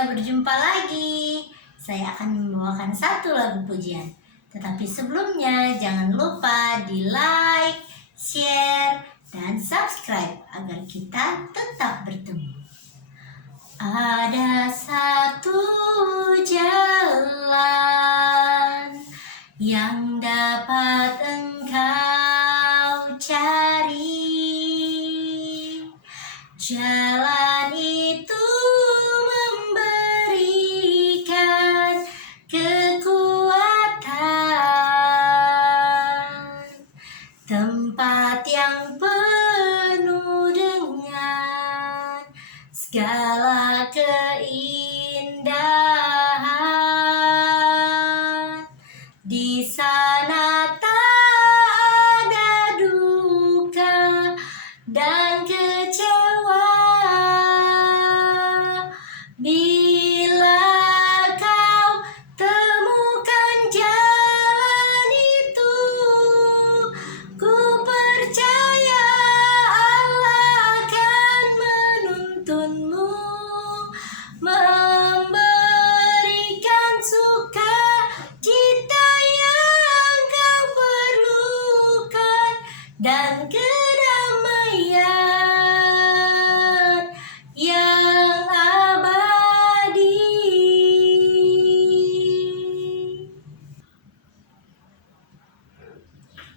kita berjumpa lagi. Saya akan membawakan satu lagu pujian. Tetapi sebelumnya jangan lupa di like, share, dan subscribe agar kita tetap bertemu. Ada satu jalan yang dapat engkau cari. Jalan itu memberikan kekuatan, tempat yang penuh dengan segala keindahan. Di sana tak ada duka dan kecewa. Bila kau temukan jalan itu, ku percaya Allah akan menuntunmu, memberikan sukacita yang kau perlukan dan kedamaian yang abadi.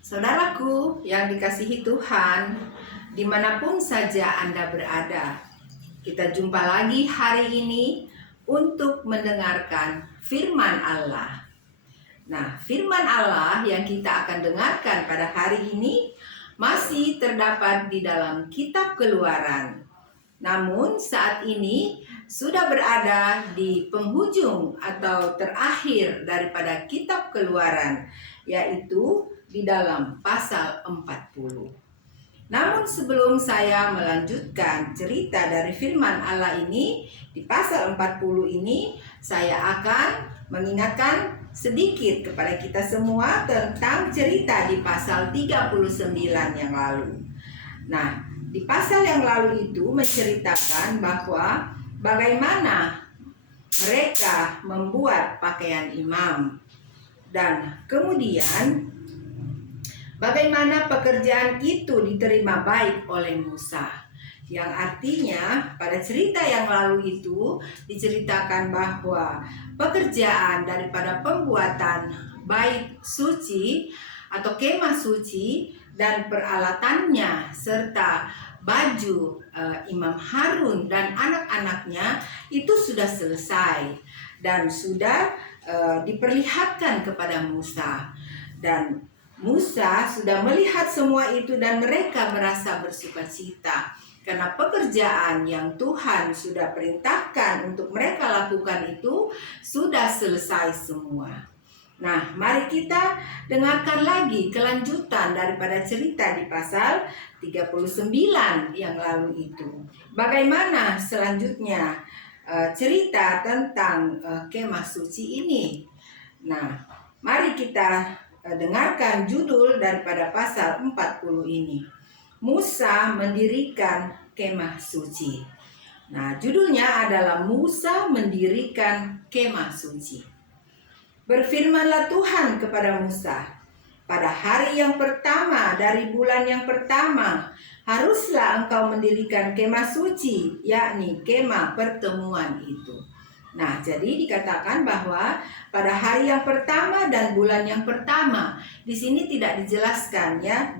Saudaraku yang dikasihi Tuhan, dimanapun saja Anda berada, kita jumpa lagi hari ini untuk mendengarkan firman Allah. Nah, firman Allah yang kita akan dengarkan pada hari ini masih terdapat di dalam kitab Keluaran. Namun saat ini sudah berada di penghujung atau terakhir daripada kitab Keluaran, yaitu di dalam pasal 40. Namun sebelum saya melanjutkan cerita dari firman Allah ini, di pasal 40 ini saya akan mengingatkan sedikit kepada kita semua tentang cerita di pasal 39 yang lalu. Nah, di pasal yang lalu itu menceritakan bahwa bagaimana mereka membuat pakaian imam, dan kemudian bagaimana pekerjaan itu diterima baik oleh Musa. Yang artinya pada cerita yang lalu itu diceritakan bahwa pekerjaan daripada pembuatan bait suci atau kemah suci dan peralatannya serta baju Imam Harun dan anak-anaknya itu sudah selesai dan sudah diperlihatkan kepada Musa. Dan Musa sudah melihat semua itu dan mereka merasa bersukacita karena pekerjaan yang Tuhan sudah perintahkan untuk mereka lakukan itu sudah selesai semua. Nah, mari kita dengarkan lagi kelanjutan daripada cerita di pasal 39 yang lalu itu. Bagaimana selanjutnya cerita tentang kemah suci ini. Nah, mari kita dengarkan judul daripada pasal 40 ini. Musa mendirikan kemah suci. Nah, judulnya adalah Musa mendirikan kemah suci. Berfirmanlah Tuhan kepada Musa, pada hari yang pertama dari bulan yang pertama, haruslah engkau mendirikan kemah suci, yakni kemah pertemuan itu. Nah, jadi dikatakan bahwa pada hari yang pertama dan bulan yang pertama, di sini tidak dijelaskan ya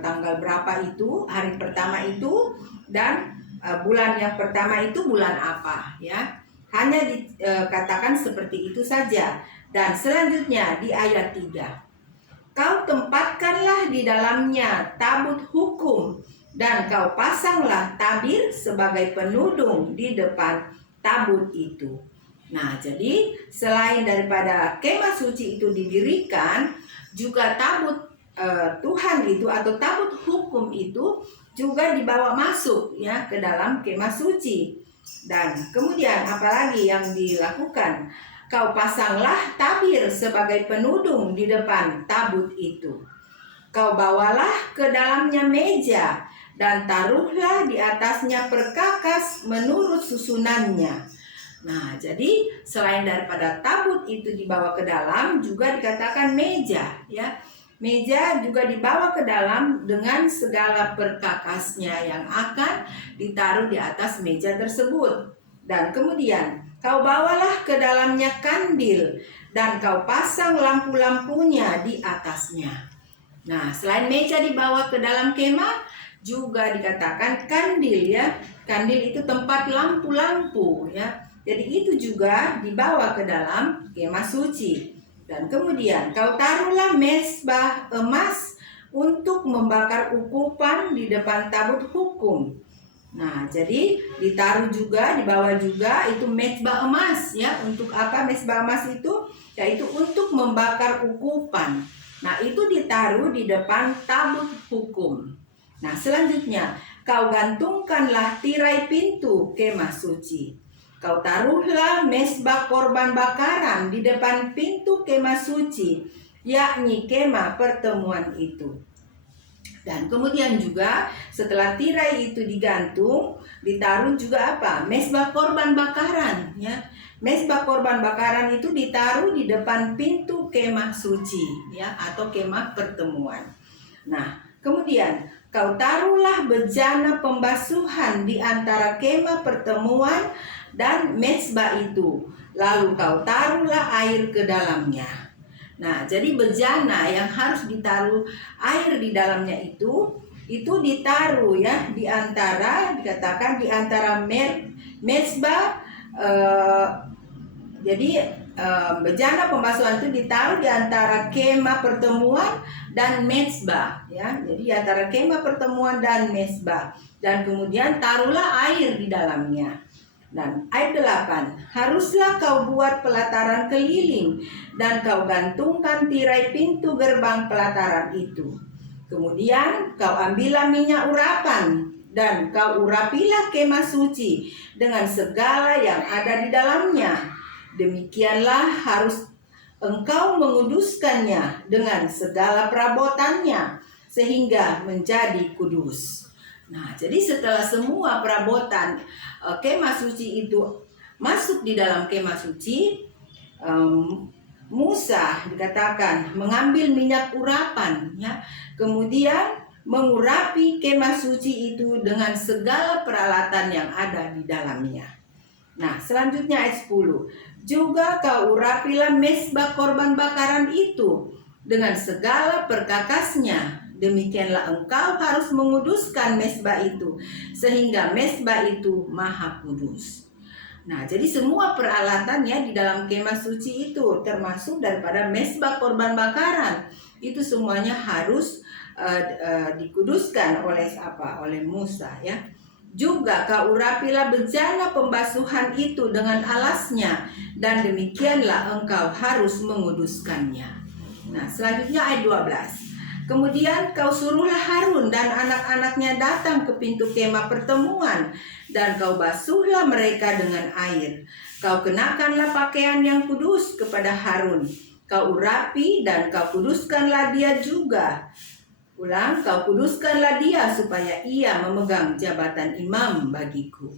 tanggal berapa itu, hari pertama itu dan bulan yang pertama itu bulan apa ya. Hanya dikatakan seperti itu saja. Dan selanjutnya di ayat 3. Kau tempatkanlah di dalamnya tabut hukum dan kau pasanglah tabir sebagai penudung di depan tabut itu. Nah, jadi selain daripada kemah suci itu didirikan, juga tabut Tuhan itu atau tabut hukum itu juga dibawa masuk ya ke dalam kemah suci. Dan kemudian apalagi yang dilakukan? Kau pasanglah tabir sebagai penudung di depan tabut itu. Kau bawalah ke dalamnya meja dan taruhlah di atasnya perkakas menurut susunannya. Nah, jadi selain daripada tabut itu dibawa ke dalam, juga dikatakan meja, ya. Meja juga dibawa ke dalam dengan segala perkakasnya yang akan ditaruh di atas meja tersebut. Dan kemudian kau bawalah ke dalamnya kandil dan kau pasang lampu-lampunya di atasnya. Nah, selain meja dibawa ke dalam kemah, juga dikatakan kandil, ya. Kandil itu tempat lampu-lampu, ya. Jadi itu juga dibawa ke dalam kemah suci. Dan kemudian kau taruhlah mezbah emas untuk membakar ukupan di depan tabut hukum. Nah, jadi ditaruh juga, dibawa juga itu mezbah emas, ya. Untuk apa mezbah emas itu? Yaitu untuk membakar ukupan. Nah, itu ditaruh di depan tabut hukum. Nah, selanjutnya kau gantungkanlah tirai pintu kemah suci. Kau taruhlah mezbah korban bakaran di depan pintu kemah suci, yakni kemah pertemuan itu. Dan kemudian juga setelah tirai itu digantung, ditaruh juga apa? Mezbah korban bakaran, ya. Mezbah korban bakaran itu ditaruh di depan pintu kemah suci, ya, atau kemah pertemuan. Nah, kemudian kau taruhlah bejana pembasuhan di antara kemah pertemuan dan mezbah itu. Lalu kau taruhlah air ke dalamnya. Nah, jadi bejana yang harus ditaruh air di dalamnya itu ditaruh, ya, di antara, dikatakan di antara mezbah. Jadi bejana pembasuhan itu ditaruh di antara kemah pertemuan dan mezbah, ya. Jadi di antara kemah pertemuan dan mezbah. Dan kemudian taruhlah air di dalamnya. Dan ayat 8, haruslah kau buat pelataran keliling dan kau gantungkan tirai pintu gerbang pelataran itu. Kemudian kau ambillah minyak urapan dan kau urapilah kemah suci dengan segala yang ada di dalamnya. Demikianlah harus engkau menguduskannya dengan segala perabotannya sehingga menjadi kudus. Nah, jadi setelah semua perabotan kemah suci itu masuk di dalam kemah suci, Musa dikatakan mengambil minyak urapan, ya. Kemudian mengurapi kemah suci itu dengan segala peralatan yang ada di dalamnya. Nah, selanjutnya ayat 10. Juga kau urapilah mezbah korban bakaran itu dengan segala perkakasnya. Demikianlah engkau harus menguduskan mezbah itu sehingga mezbah itu maha kudus. Nah, jadi semua peralatannya di dalam kemah suci itu termasuk daripada mezbah korban bakaran itu semuanya harus dikuduskan oleh oleh Musa, ya. Juga kau urapilah bejana pembasuhan itu dengan alasnya dan demikianlah engkau harus menguduskannya. Nah, selanjutnya ayat 12. Kemudian kau suruhlah Harun dan anak-anaknya datang ke pintu kemah pertemuan dan kau basuhlah mereka dengan air. Kau kenakanlah pakaian yang kudus kepada Harun. Kau urapi dan kau kuduskanlah dia juga. Ulang, kau kuduskanlah dia supaya ia memegang jabatan imam bagiku.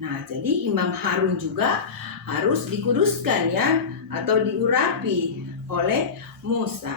Nah, jadi Imam Harun juga harus dikuduskan, ya, atau diurapi oleh Musa.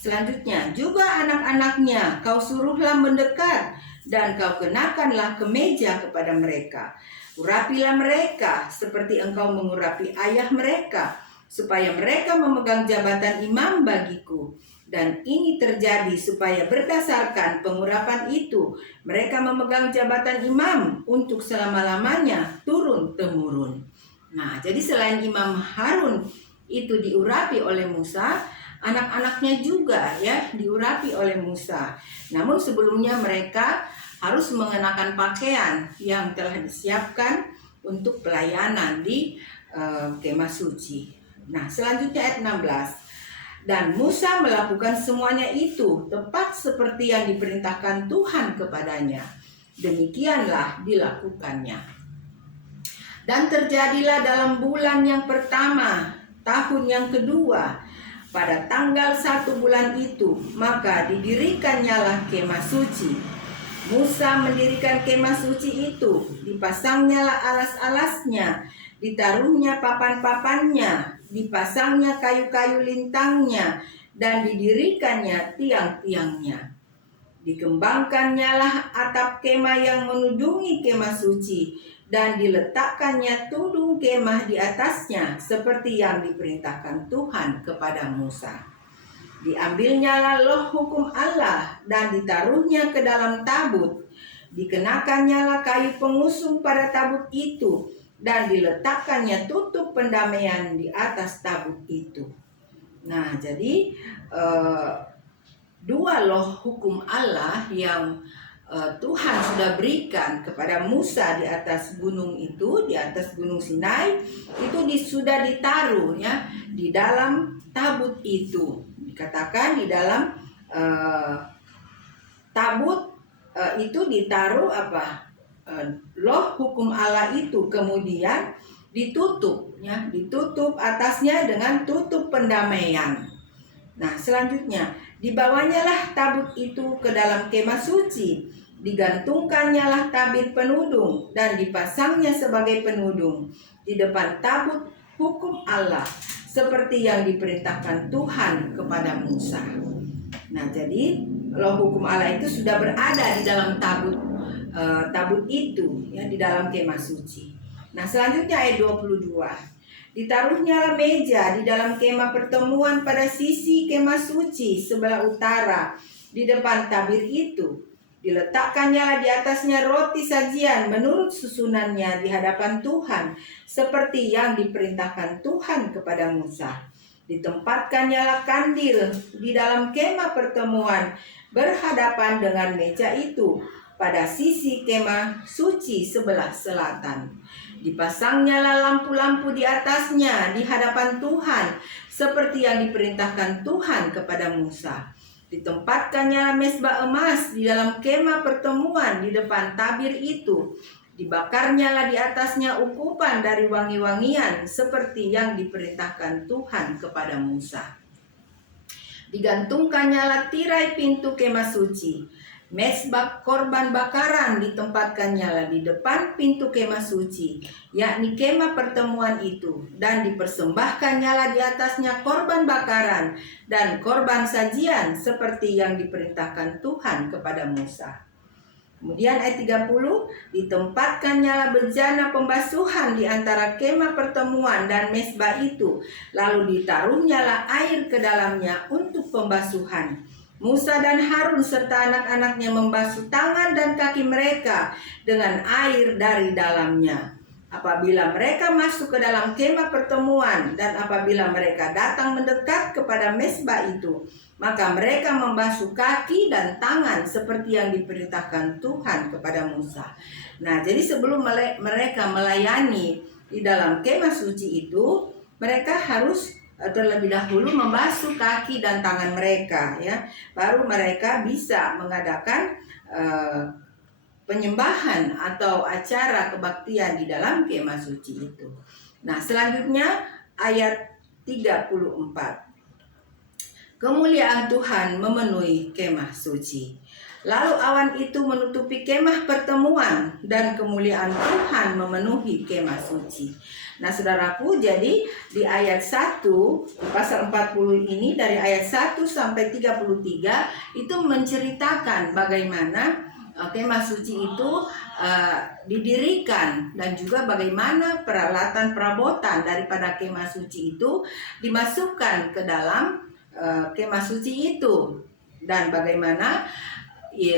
Selanjutnya, juga anak-anaknya kau suruhlah mendekat dan kau kenakanlah kemeja kepada mereka. Urapilah mereka seperti engkau mengurapi ayah mereka, supaya mereka memegang jabatan imam bagiku. Dan ini terjadi supaya berdasarkan pengurapan itu mereka memegang jabatan imam untuk selama-lamanya turun-temurun. Nah, jadi selain Imam Harun itu diurapi oleh Musa, anak-anaknya juga, ya, diurapi oleh Musa. Namun sebelumnya mereka harus mengenakan pakaian yang telah disiapkan untuk pelayanan di kemah suci. Nah, selanjutnya ayat 16. Dan Musa melakukan semuanya itu tepat seperti yang diperintahkan Tuhan kepadanya. Demikianlah dilakukannya. Dan terjadilah dalam bulan yang pertama, tahun yang kedua, pada tanggal 1 bulan itu, maka didirikannyalah kemah suci. Musa mendirikan kemah suci itu, dipasangnyalah alas-alasnya ditaruhnya papan-papannya, dipasangnya kayu-kayu lintangnya, dan didirikannya tiang-tiangnya. Dikembangkannya lah atap kemah yang menudungi kemah suci, dan diletakkannya tudung kemah di atasnya, seperti yang diperintahkan Tuhan kepada Musa. Diambilnya lah loh hukum Allah dan ditaruhnya ke dalam tabut. Dikenakannya lah kayu pengusung pada tabut itu, dan diletakkannya tutup pendamaian di atas tabut itu. Nah, jadi dua loh hukum Allah yang Tuhan sudah berikan kepada Musa di atas gunung itu, di atas gunung Sinai, itu sudah ditaruh ya di dalam tabut itu. Dikatakan di dalam tabut itu ditaruh loh hukum Allah itu, kemudian ditutup ya, ditutup atasnya dengan tutup pendamaian. Nah, selanjutnya dibawanya lah tabut itu ke dalam kemah suci, digantungkannya lah tabir penudung dan dipasangnya sebagai penudung di depan tabut hukum Allah, seperti yang diperintahkan Tuhan kepada Musa. Nah, jadi loh hukum Allah itu sudah berada di dalam tabut itu ya, di dalam kemah suci. Nah, selanjutnya ayat 22. Ditaruhnya meja di dalam kemah pertemuan pada sisi kemah suci sebelah utara di depan tabir itu. Diletakkannya di atasnya roti sajian menurut susunannya di hadapan Tuhan, seperti yang diperintahkan Tuhan kepada Musa. Ditempatkannya kandil di dalam kemah pertemuan berhadapan dengan meja itu pada sisi kemah suci sebelah selatan. Dipasangnya lampu-lampu di atasnya di hadapan Tuhan, seperti yang diperintahkan Tuhan kepada Musa. Ditempatkannya mezbah emas di dalam kemah pertemuan di depan tabir itu. Dibakarnya di atasnya ukupan dari wangi-wangian, seperti yang diperintahkan Tuhan kepada Musa. Digantungkannya tirai pintu kemah suci. Mezbah korban bakaran ditempatkannya di depan pintu kemah suci, yakni kemah pertemuan itu, dan dipersembahkannya di atasnya korban bakaran dan korban sajian, seperti yang diperintahkan Tuhan kepada Musa. Kemudian ayat 30, ditempatkannya bejana pembasuhan di antara kemah pertemuan dan mezbah itu, lalu ditaruhnya air ke dalamnya untuk pembasuhan. Musa dan Harun serta anak-anaknya membasuh tangan dan kaki mereka dengan air dari dalamnya. Apabila mereka masuk ke dalam kemah pertemuan dan apabila mereka datang mendekat kepada mezbah itu, maka mereka membasuh kaki dan tangan seperti yang diperintahkan Tuhan kepada Musa. Nah, jadi sebelum mereka melayani di dalam kemah suci itu, mereka harus terlebih dahulu membasuh kaki dan tangan mereka ya, baru mereka bisa mengadakan penyembahan atau acara kebaktian di dalam kemah suci itu. Nah, selanjutnya ayat 34. Kemuliaan Tuhan memenuhi kemah suci. Lalu awan itu menutupi kemah pertemuan dan kemuliaan Tuhan memenuhi kemah suci. Nah, saudaraku, jadi di ayat 1, di pasal 40 ini dari ayat 1 sampai 33 itu menceritakan bagaimana kemah suci itu didirikan dan juga bagaimana peralatan perabotan daripada kemah suci itu dimasukkan ke dalam kemah suci itu, dan bagaimana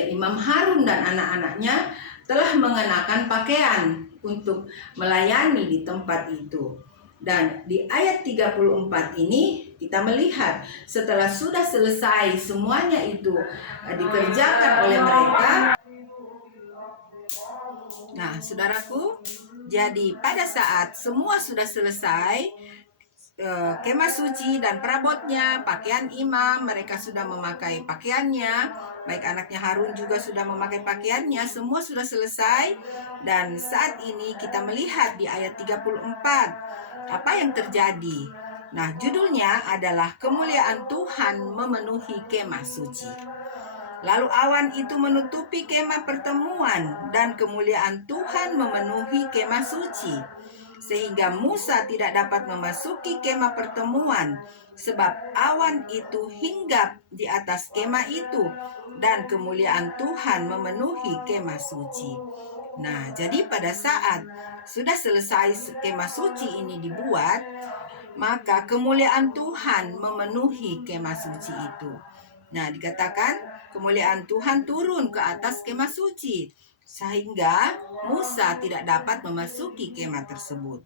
Imam Harun dan anak-anaknya telah mengenakan pakaian untuk melayani di tempat itu. Dan di ayat 34 ini kita melihat setelah sudah selesai semuanya itu dikerjakan oleh mereka. Nah, saudaraku, jadi pada saat semua sudah selesai, kemah suci dan perabotnya, pakaian imam, mereka sudah memakai pakaiannya, baik anaknya Harun juga sudah memakai pakaiannya, semua sudah selesai. Dan saat ini kita melihat di ayat 34 apa yang terjadi. Nah, judulnya adalah kemuliaan Tuhan memenuhi kemah suci. Lalu awan itu menutupi kemah pertemuan dan kemuliaan Tuhan memenuhi kemah suci. sehingga Musa tidak dapat memasuki kemah pertemuan, sebab awan itu hinggap di atas kemah itu, dan kemuliaan Tuhan memenuhi kemah suci. Nah, jadi pada saat sudah selesai kemah suci ini dibuat, maka kemuliaan Tuhan memenuhi kemah suci itu. Nah, dikatakan kemuliaan Tuhan turun ke atas kemah suci, sehingga Musa tidak dapat memasuki kemah tersebut.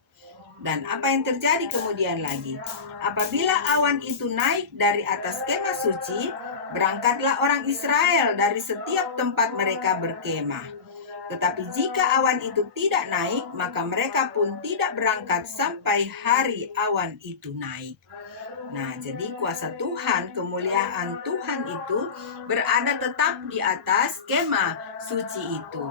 Dan apa yang terjadi kemudian lagi? Apabila awan itu naik dari atas kemah suci, berangkatlah orang Israel dari setiap tempat mereka berkemah. Tetapi jika awan itu tidak naik, maka mereka pun tidak berangkat sampai hari awan itu naik. Nah, jadi kuasa Tuhan, kemuliaan Tuhan itu berada tetap di atas kemah suci itu.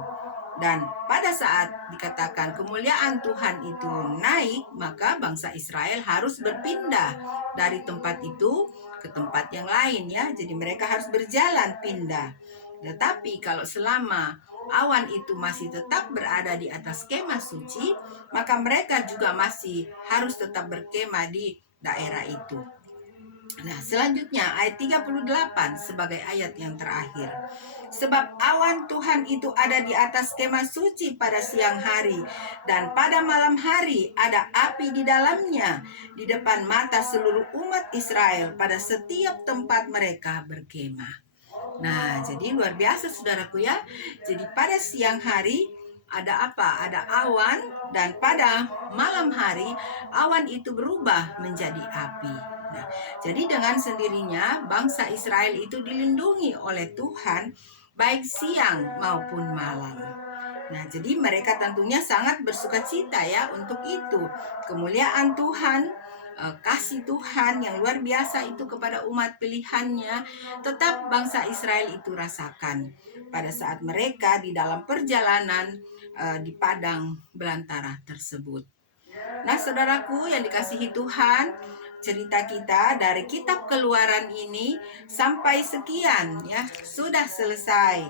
Dan pada saat dikatakan kemuliaan Tuhan itu naik, maka bangsa Israel harus berpindah dari tempat itu ke tempat yang lain ya. Jadi mereka harus berjalan pindah. Tetapi kalau selama awan itu masih tetap berada di atas kemah suci, maka mereka juga masih harus tetap berkemah di daerah itu. Nah, selanjutnya ayat 38 sebagai ayat yang terakhir. Sebab awan Tuhan itu ada di atas kemah suci pada siang hari, dan pada malam hari ada api di dalamnya, di depan mata seluruh umat Israel pada setiap tempat mereka berkemah. Nah, jadi luar biasa saudaraku ya. Jadi pada siang hari ada apa? Ada awan, dan pada malam hari awan itu berubah menjadi api. Nah, jadi dengan sendirinya bangsa Israel itu dilindungi oleh Tuhan baik siang maupun malam. Nah, jadi mereka tentunya sangat bersukacita ya untuk itu. Kemuliaan Tuhan, kasih Tuhan yang luar biasa itu kepada umat pilihannya, tetap bangsa Israel itu rasakan pada saat mereka di dalam perjalanan di padang belantara tersebut. Nah, saudaraku yang dikasihi Tuhan, cerita kita dari kitab Keluaran ini sampai sekian ya, sudah selesai.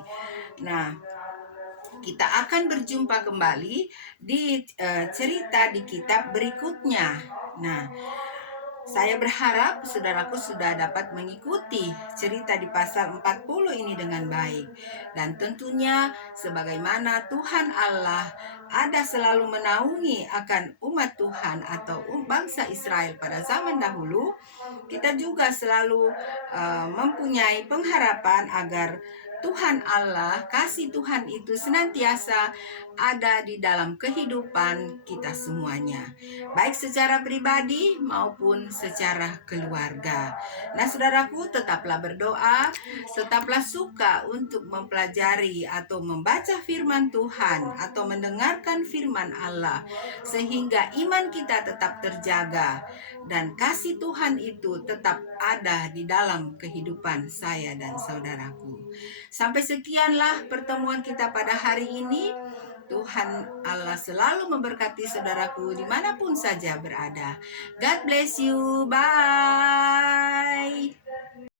Nah, kita akan berjumpa kembali di cerita di kitab berikutnya. Nah, saya berharap saudaraku sudah dapat mengikuti cerita di pasal 40 ini dengan baik. Dan tentunya sebagaimana Tuhan Allah ada selalu menaungi akan umat Tuhan atau bangsa Israel pada zaman dahulu, kita juga selalu mempunyai pengharapan agar Tuhan Allah, kasih Tuhan itu senantiasa ada di dalam kehidupan kita semuanya, baik secara pribadi maupun secara keluarga. Nah, saudaraku, tetaplah berdoa, tetaplah suka untuk mempelajari atau membaca firman Tuhan atau mendengarkan firman Allah, sehingga iman kita tetap terjaga dan kasih Tuhan itu tetap ada di dalam kehidupan saya dan saudaraku. Sampai sekianlah pertemuan kita pada hari ini. Tuhan Allah selalu memberkati saudaraku dimanapun saja berada. God bless you. Bye.